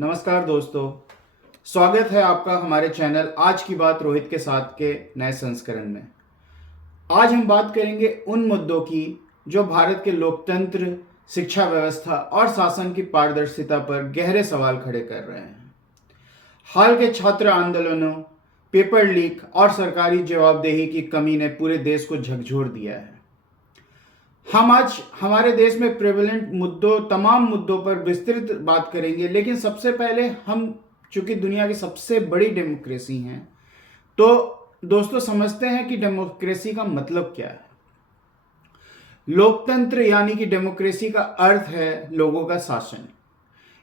नमस्कार दोस्तों, स्वागत है आपका हमारे चैनल आज की बात रोहित के साथ के नए संस्करण में। आज हम बात करेंगे उन मुद्दों की जो भारत के लोकतंत्र, शिक्षा व्यवस्था और शासन की पारदर्शिता पर गहरे सवाल खड़े कर रहे हैं। हाल के छात्र आंदोलनों, पेपर लीक और सरकारी जवाबदेही की कमी ने पूरे देश को झकझोर दिया है। हम आज हमारे देश में प्रेवलेंट तमाम मुद्दों पर विस्तृत बात करेंगे, लेकिन सबसे पहले हम चूंकि दुनिया की सबसे बड़ी डेमोक्रेसी हैं, तो दोस्तों समझते हैं कि डेमोक्रेसी का मतलब क्या है। लोकतंत्र यानी कि डेमोक्रेसी का अर्थ है लोगों का शासन।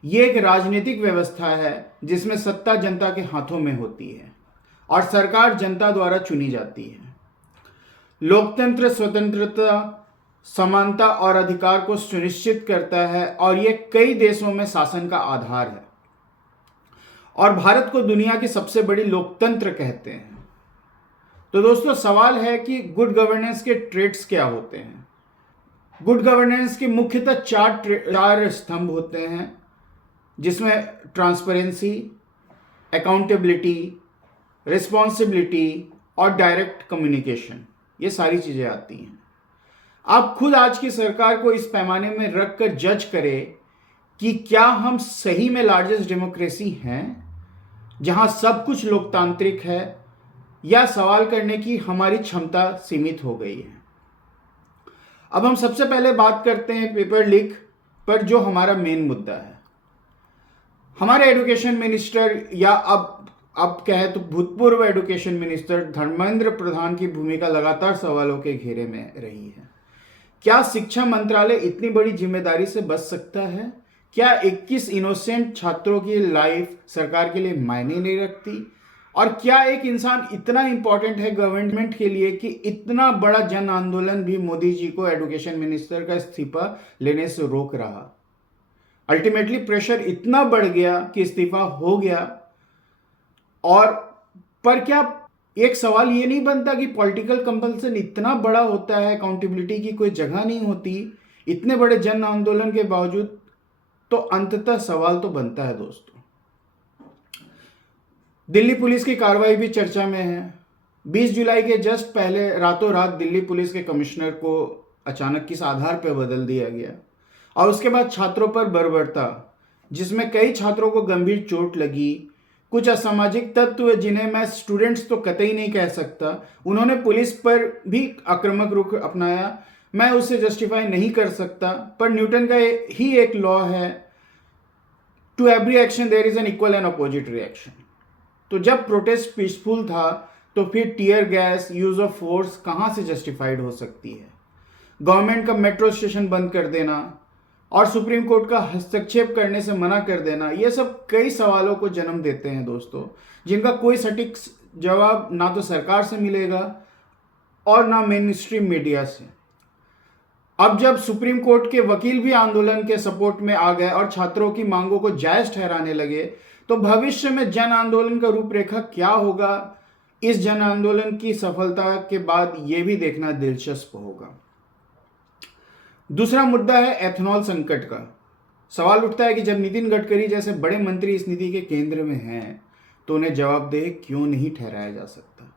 ये एक राजनीतिक व्यवस्था है जिसमें सत्ता जनता के हाथों में होती है और सरकार जनता द्वारा चुनी जाती है। लोकतंत्र स्वतंत्रता, समानता और अधिकार को सुनिश्चित करता है और यह कई देशों में शासन का आधार है और भारत को दुनिया की सबसे बड़ी लोकतंत्र कहते हैं। तो दोस्तों सवाल है कि गुड गवर्नेंस के ट्रेड्स क्या होते हैं। गुड गवर्नेंस के मुख्यतः चार स्तंभ होते हैं, जिसमें ट्रांसपेरेंसी, अकाउंटेबिलिटी, रिस्पॉन्सिबिलिटी और डायरेक्ट कम्युनिकेशन, ये सारी चीज़ें आती हैं। आप खुद आज की सरकार को इस पैमाने में रखकर जज करें कि क्या हम सही में लार्जेस्ट डेमोक्रेसी हैं, जहां सब कुछ लोकतांत्रिक है, या सवाल करने की हमारी क्षमता सीमित हो गई है। अब हम सबसे पहले बात करते हैं पेपर लीक पर, जो हमारा मेन मुद्दा है। हमारे एजुकेशन मिनिस्टर या अब कहे तो भूतपूर्व एजुकेशन मिनिस्टर धर्मेंद्र प्रधान की भूमिका लगातार सवालों के घेरे में रही है। क्या शिक्षा मंत्रालय इतनी बड़ी जिम्मेदारी से बच सकता है? क्या 21 इनोसेंट छात्रों की लाइफ सरकार के लिए मायने नहीं रखती? और क्या एक इंसान इतना इंपॉर्टेंट है गवर्नमेंट के लिए कि इतना बड़ा जन आंदोलन भी मोदी जी को एजुकेशन मिनिस्टर का इस्तीफा लेने से रोक रहा? अल्टीमेटली प्रेशर इतना बढ़ गया कि इस्तीफा हो गया। और पर क्या एक सवाल ये नहीं बनता कि पॉलिटिकल कंपल्सन इतना बड़ा होता है, अकाउंटेबिलिटी की कोई जगह नहीं होती इतने बड़े जन आंदोलन के बावजूद? तो अंततः सवाल तो बनता है दोस्तों। दिल्ली पुलिस की कार्रवाई भी चर्चा में है। 20 जुलाई के जस्ट पहले रातों रात दिल्ली पुलिस के कमिश्नर को अचानक किस आधार पर बदल दिया गया, और उसके बाद छात्रों पर बर्बरता, जिसमें कई छात्रों को गंभीर चोट लगी। कुछ असामाजिक तत्व, जिन्हें मैं स्टूडेंट्स तो कतई नहीं कह सकता, उन्होंने पुलिस पर भी आक्रामक रुख अपनाया। मैं उसे जस्टिफाई नहीं कर सकता, पर न्यूटन का ही एक लॉ है, to every action there is an equal and opposite reaction. तो जब प्रोटेस्ट पीसफुल था, तो फिर tear gas, use of force कहां से जस्टिफाइड हो सकती है? गवर्नमेंट का मेट्रो स्टेशन बंद कर देना और सुप्रीम कोर्ट का हस्तक्षेप करने से मना कर देना, ये सब कई सवालों को जन्म देते हैं दोस्तों, जिनका कोई सटीक जवाब ना तो सरकार से मिलेगा और ना मेन स्ट्रीम मीडिया से। अब जब सुप्रीम कोर्ट के वकील भी आंदोलन के सपोर्ट में आ गए और छात्रों की मांगों को जायज ठहराने लगे, तो भविष्य में जन आंदोलन का रूपरेखा क्या होगा, इस जन आंदोलन की सफलता के बाद यह भी देखना दिलचस्प होगा। दूसरा मुद्दा है एथेनॉल संकट का। सवाल उठता है कि जब नितिन गडकरी जैसे बड़े मंत्री इस नीति के केंद्र में हैं, तो उन्हें जवाबदेह क्यों नहीं ठहराया जा सकता।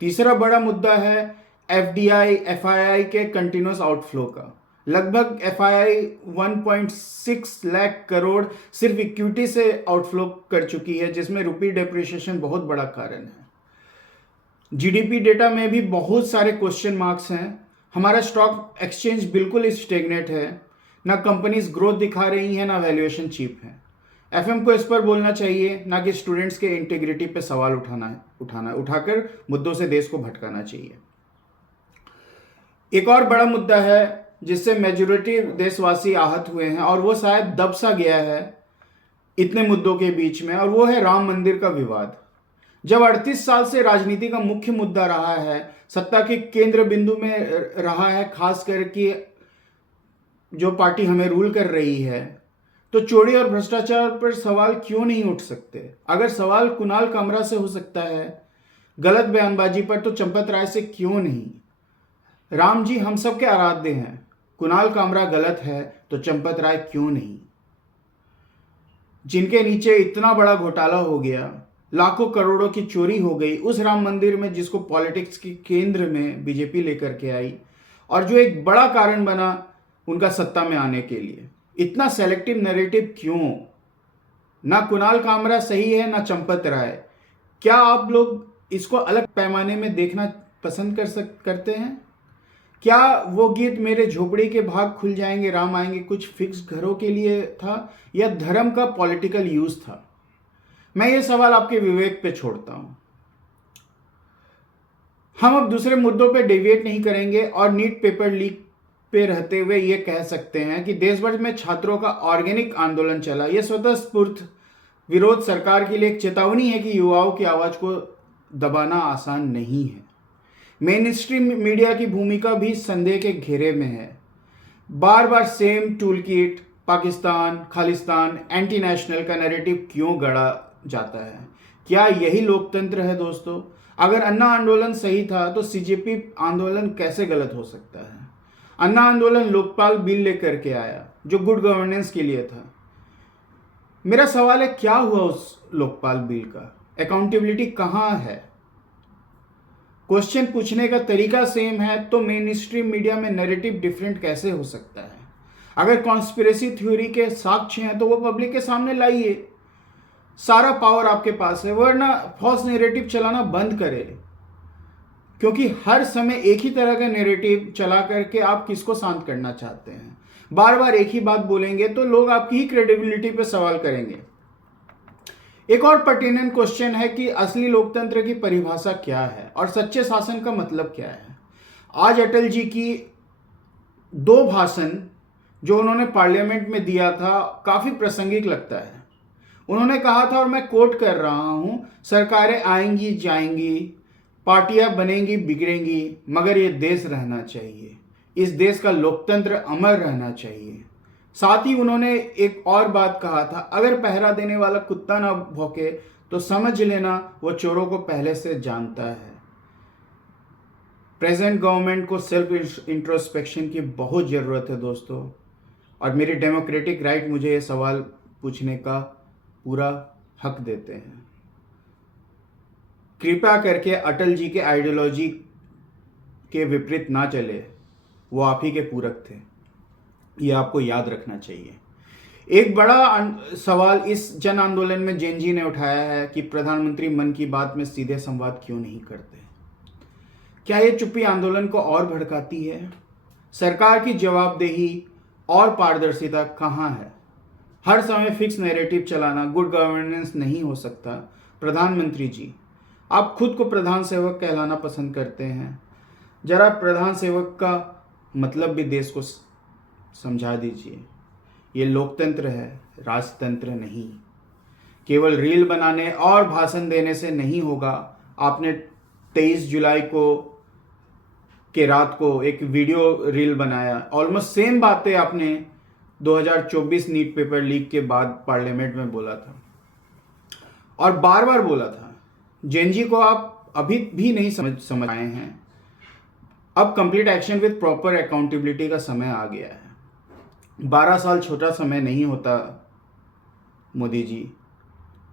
तीसरा बड़ा मुद्दा है एफडीआई, एफआईआई के कंटिन्यूस आउटफ्लो का। लगभग एफआईआई 1.6 लाख करोड़ सिर्फ इक्विटी से आउटफ्लो कर चुकी है, जिसमें रुपी डेप्रिसिएशन बहुत बड़ा कारण है। जीडीपी डेटा में भी बहुत सारे क्वेश्चन मार्क्स हैं। हमारा स्टॉक एक्सचेंज बिल्कुल स्टेगनेट है, ना कंपनीज ग्रोथ दिखा रही हैं, ना वैल्यूएशन चीप है। एफएम को इस पर बोलना चाहिए, ना कि स्टूडेंट्स के इंटीग्रिटी पे सवाल उठाकर मुद्दों से देश को भटकाना चाहिए। एक और बड़ा मुद्दा है जिससे मेजॉरिटी देशवासी आहत हुए हैं, और वो शायद दब सा गया है इतने मुद्दों के बीच में, और वो है राम मंदिर का विवाद। जब 38 साल से राजनीति का मुख्य मुद्दा रहा है, सत्ता के केंद्र बिंदु में रहा है, खास करके जो पार्टी हमें रूल कर रही है, तो चोरी और भ्रष्टाचार पर सवाल क्यों नहीं उठ सकते? अगर सवाल कुणाल कामरा से हो सकता है गलत बयानबाजी पर, तो चंपत राय से क्यों नहीं? राम जी हम सब के आराध्य हैं, कुणाल कामरा गलत है तो चंपत राय क्यों नहीं? जिनके नीचे इतना बड़ा घोटाला हो गया, लाखों करोड़ों की चोरी हो गई उस राम मंदिर में, जिसको पॉलिटिक्स के केंद्र में बीजेपी लेकर के आई, और जो एक बड़ा कारण बना उनका सत्ता में आने के लिए। इतना सेलेक्टिव नैरेटिव क्यों? ना कुणाल कामरा सही है, ना चंपत राय। क्या आप लोग इसको अलग पैमाने में देखना पसंद करते हैं? क्या वो गीत मेरे झोपड़ी के भाग खुल जाएंगे, राम आएंगे कुछ फिक्स घरों के लिए था, या धर्म का पॉलिटिकल यूज था? मैं ये सवाल आपके विवेक पे छोड़ता हूं। हम अब दूसरे मुद्दों पे डेविएट नहीं करेंगे और नीट पेपर लीक पे रहते हुए ये कह सकते हैं कि देश भर में छात्रों का ऑर्गेनिक आंदोलन चला। यह स्वतः स्फूर्त विरोध सरकार के लिए एक चेतावनी है कि युवाओं की आवाज को दबाना आसान नहीं है। मेन स्ट्रीम मीडिया की भूमिका भी संदेह के घेरे में है। बार बार same tool kit, Pakistan, Khalistan, anti national का नैरेटिव क्यों गढ़ा जाता है? क्या यही लोकतंत्र है दोस्तों? अगर अन्ना आंदोलन सही था तो सीजेपी आंदोलन कैसे गलत हो सकता है? अन्ना आंदोलन लोकपाल बिल लेकर के आया जो गुड गवर्नेंस के लिए था। मेरा सवाल है, क्या हुआ उस लोकपाल बिल का? अकाउंटेबिलिटी कहाँ है? क्वेश्चन पूछने का तरीका सेम है तो मेन स्ट्रीम मीडिया में नैरेटिव डिफरेंट कैसे हो सकता है? अगर कॉन्स्पिरेसी थ्योरी के साक्ष्य हैं तो वो पब्लिक के सामने लाइए। सारा पावर आपके पास है, वरना फॉल्स नैरेटिव चलाना बंद करें। क्योंकि हर समय एक ही तरह का नैरेटिव चला करके आप किसको शांत करना चाहते हैं? बार बार एक ही बात बोलेंगे तो लोग आपकी ही क्रेडिबिलिटी पे सवाल करेंगे। एक और पर्टिनेंट क्वेश्चन है कि असली लोकतंत्र की परिभाषा क्या है और सच्चे शासन का मतलब क्या है? आज अटल जी की 2 भाषण जो उन्होंने पार्लियामेंट में दिया था काफी प्रासंगिक लगता है। उन्होंने कहा था, और मैं कोट कर रहा हूं, सरकारें आएंगी जाएंगी, पार्टियां बनेंगी बिगड़ेंगी, मगर ये देश रहना चाहिए, इस देश का लोकतंत्र अमर रहना चाहिए। साथ ही उन्होंने एक और बात कहा था, अगर पहरा देने वाला कुत्ता ना भौंके तो समझ लेना वो चोरों को पहले से जानता है। प्रेजेंट गवर्नमेंट को सेल्फ इंट्रोस्पेक्शन की बहुत ज़रूरत है दोस्तों, और मेरी डेमोक्रेटिक राइट मुझे ये सवाल पूछने का पूरा हक देते हैं। कृपया करके अटल जी के आइडियोलॉजी के विपरीत ना चले, वो आप ही के पूरक थे, ये आपको याद रखना चाहिए। एक बड़ा सवाल इस जन आंदोलन में जैन जी ने उठाया है कि प्रधानमंत्री मन की बात में सीधे संवाद क्यों नहीं करते? क्या ये चुप्पी आंदोलन को और भड़काती है? सरकार की जवाबदेही और पारदर्शिता कहाँ है? हर समय फिक्स नैरेटिव चलाना गुड गवर्नेंस नहीं हो सकता। प्रधानमंत्री जी, आप खुद को प्रधान सेवक कहलाना पसंद करते हैं, जरा प्रधान सेवक का मतलब भी देश को समझा दीजिए। ये लोकतंत्र है, राजतंत्र नहीं। केवल रील बनाने और भाषण देने से नहीं होगा। आपने 23 जुलाई के रात को एक वीडियो रील बनाया, ऑलमोस्ट सेम बातें आपने 2024 नीट पेपर लीक के बाद पार्लियामेंट में बोला था और बार बार बोला था। जैन जी को आप अभी भी नहीं समझ आए हैं। अब complete action with proper accountability का समय आ गया है। 12 साल छोटा समय नहीं होता मोदी जी।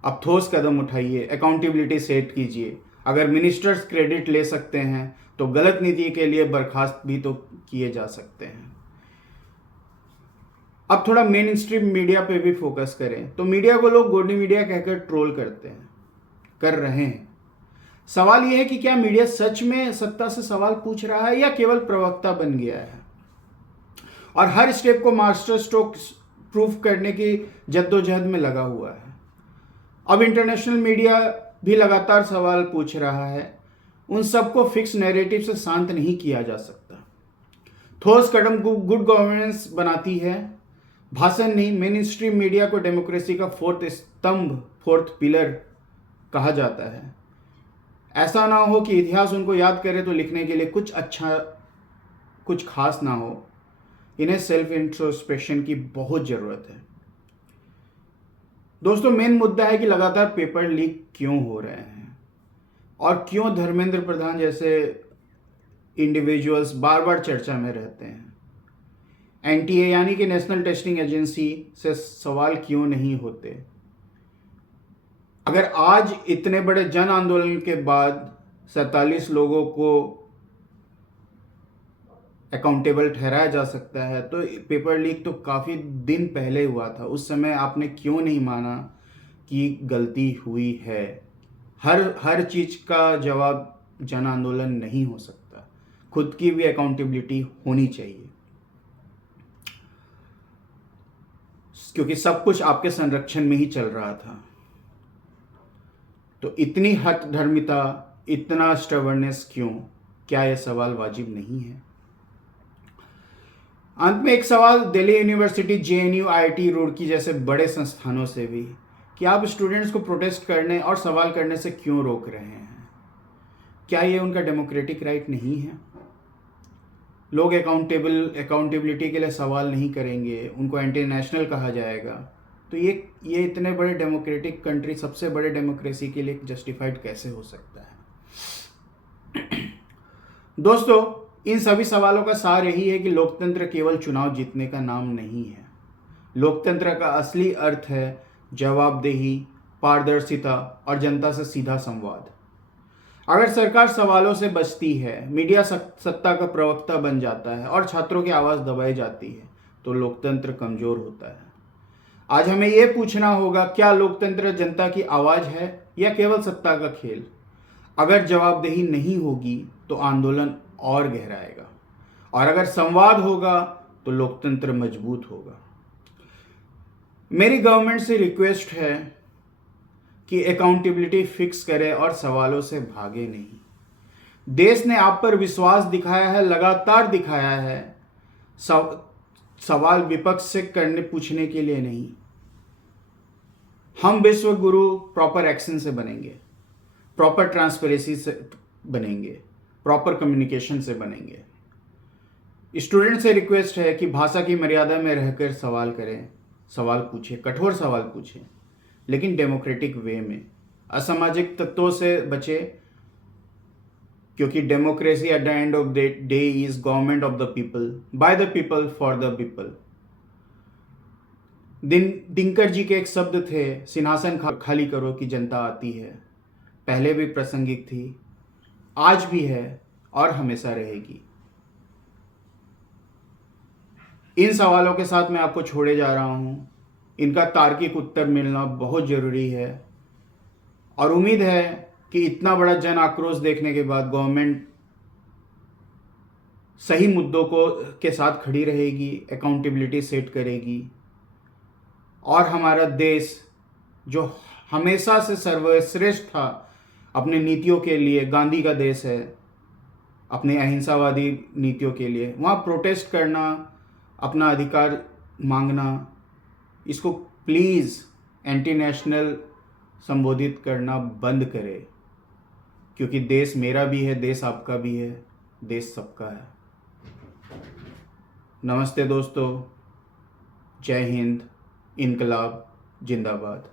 अब ठोस कदम उठाइए, अकाउंटेबिलिटी सेट कीजिए। अगर मिनिस्टर्स क्रेडिट ले सकते हैं तो गलत नीति के लिए बर्खास्त भी तो किए जा सकते हैं। अब थोड़ा मेन स्ट्रीम मीडिया पे भी फोकस करें। तो मीडिया को लोग गोडी मीडिया कहकर ट्रोल कर रहे हैं। सवाल यह है कि क्या मीडिया सच में सत्ता से सवाल पूछ रहा है या केवल प्रवक्ता बन गया है और हर स्टेप को मास्टर स्ट्रोक प्रूफ करने की जद्दोजहद में लगा हुआ है? अब इंटरनेशनल मीडिया भी लगातार सवाल पूछ रहा है। उन सबको फिक्स नैरेटिव से शांत नहीं किया जा सकता। ठोस कदम गुड गवर्नेंस बनाती है, भाषण नहीं। मेन स्ट्रीम मीडिया को डेमोक्रेसी का 4th स्तंभ, 4th पिलर कहा जाता है। ऐसा ना हो कि इतिहास उनको याद करे तो लिखने के लिए कुछ अच्छा, कुछ खास ना हो। इन्हें सेल्फ इंट्रोस्पेक्शन की बहुत ज़रूरत है दोस्तों। मेन मुद्दा है कि लगातार पेपर लीक क्यों हो रहे हैं और क्यों धर्मेंद्र प्रधान जैसे इंडिविजुअल्स बार बार चर्चा में रहते हैं। एनटीए यानी कि नेशनल टेस्टिंग एजेंसी से सवाल क्यों नहीं होते? अगर आज इतने बड़े जन आंदोलन के बाद 47 लोगों को अकाउंटेबल ठहराया जा सकता है, तो पेपर लीक तो काफ़ी दिन पहले हुआ था। उस समय आपने क्यों नहीं माना कि गलती हुई है? हर चीज़ का जवाब जन आंदोलन नहीं हो सकता। खुद की भी अकाउंटेबिलिटी होनी चाहिए, क्योंकि सब कुछ आपके संरक्षण में ही चल रहा था। तो इतनी हठधर्मिता, इतना स्टबर्नेस क्यों? क्या यह सवाल वाजिब नहीं है? अंत में एक सवाल Delhi university, JNU, IIT Roorkee जैसे बड़े संस्थानों से भी, कि आप स्टूडेंट्स को प्रोटेस्ट करने और सवाल करने से क्यों रोक रहे हैं? क्या ये उनका डेमोक्रेटिक राइट नहीं है? लोग अकाउंटेबिलिटी के लिए सवाल नहीं करेंगे, उनको एंटी नेशनल कहा जाएगा। तो ये इतने बड़े डेमोक्रेटिक कंट्री, सबसे बड़े डेमोक्रेसी के लिए जस्टिफाइड कैसे हो सकता है? दोस्तों, इन सभी सवालों का सार यही है कि लोकतंत्र केवल चुनाव जीतने का नाम नहीं है। लोकतंत्र का असली अर्थ है जवाबदेही, पारदर्शिता और जनता से सीधा संवाद। अगर सरकार सवालों से बचती है, मीडिया सत्ता का प्रवक्ता बन जाता है और छात्रों की आवाज़ दबाई जाती है, तो लोकतंत्र कमज़ोर होता है। आज हमें यह पूछना होगा, क्या लोकतंत्र जनता की आवाज़ है या केवल सत्ता का खेल? अगर जवाबदेही नहीं होगी तो आंदोलन और गहराएगा, और अगर संवाद होगा तो लोकतंत्र मजबूत होगा। मेरी गवर्नमेंट से रिक्वेस्ट है कि अकाउंटेबिलिटी फिक्स करे और सवालों से भागे नहीं। देश ने आप पर विश्वास दिखाया है, लगातार दिखाया है। सवाल विपक्ष से पूछने के लिए नहीं। हम विश्व गुरु प्रॉपर एक्शन से बनेंगे, प्रॉपर ट्रांसपेरेंसी से बनेंगे, प्रॉपर कम्युनिकेशन से बनेंगे। स्टूडेंट से रिक्वेस्ट है कि भाषा की मर्यादा में रहकर सवाल करें, सवाल पूछें, कठोर सवाल पूछें, लेकिन डेमोक्रेटिक वे में। असामाजिक तत्वों से बचें, क्योंकि democracy at the end of the day is government of the people, by the people, for the people. Dinkar ji के एक शब्द थे, सिंहासन खाली करो कि जनता आती है। पहले भी प्रासंगिक थी, आज भी है और हमेशा रहेगी। इन सवालों के साथ मैं आपको छोड़े जा रहा हूं। इनका तार्किक उत्तर मिलना बहुत जरूरी है, और उम्मीद है कि इतना बड़ा जन आक्रोश देखने के बाद गवर्नमेंट सही मुद्दों के साथ खड़ी रहेगी, अकाउंटेबिलिटी सेट करेगी, और हमारा देश जो हमेशा से सर्वश्रेष्ठ था अपने नीतियों के लिए, गांधी का देश है, अपने अहिंसावादी नीतियों के लिए, वहाँ प्रोटेस्ट करना, अपना अधिकार मांगना, इसको प्लीज़ एंटी नेशनल संबोधित करना बंद करें, क्योंकि देश मेरा भी है, देश आपका भी है, देश सबका है। नमस्ते दोस्तों, जय हिंद, इनकलाब जिंदाबाद।